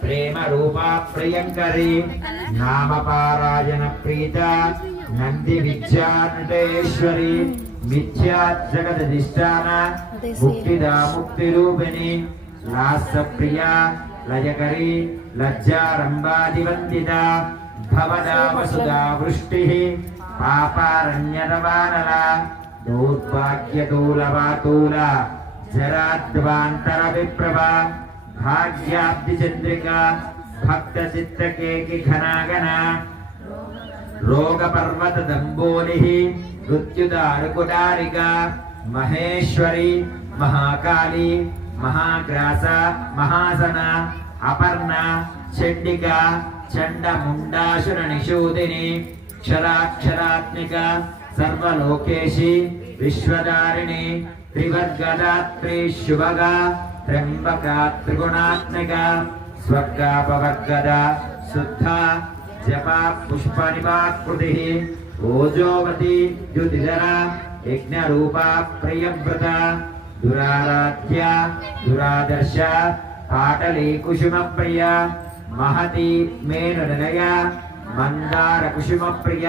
ప్రేమ రూపా ప్రియంకరి నామపారాయణ ప్రీత నంది విద్యానటేశ్వరి మిథ్యా జగదధిష్టాన ముక్తిదా ముక్తి రూపిణి లాస్య ప్రియా లయకరి లజ్జారంభాదివందిత భవదా వసుదా వృష్టి పాపారణ్యరవానల దౌర్భాగ్యతూలవాతూల జరాద్వాంతర విప్రభ భాగ్యాబ్ది చంద్రిక భక్త చిత్తకేకి ఘనాగన రోగ పర్వత దంబోలి మృత్యుదారుకుటారిక మహేశ్వరి మహాకాళి మహాగ్రాస మహాసన అపర్ణ చండిక చండముండాసుర నిషూదిని క్షరాక్షరాత్మిక సర్వలోకేశి విశ్వదారిణి త్రివర్గదాత్రి శుభగా త్ర్యంబక త్రిగుణాత్మిక స్వర్గాపవర్గద శుద్ధ జప పుష్ప నిపాకృతి ఓజోవతి ద్యుతిధర యజ్ఞరూప ప్రియవ్రత దురారాధ్య దురాదర్శ పాటలీ కుసుమ ప్రియ మహతి మేను నిలయ మందార కుసుమ ప్రియ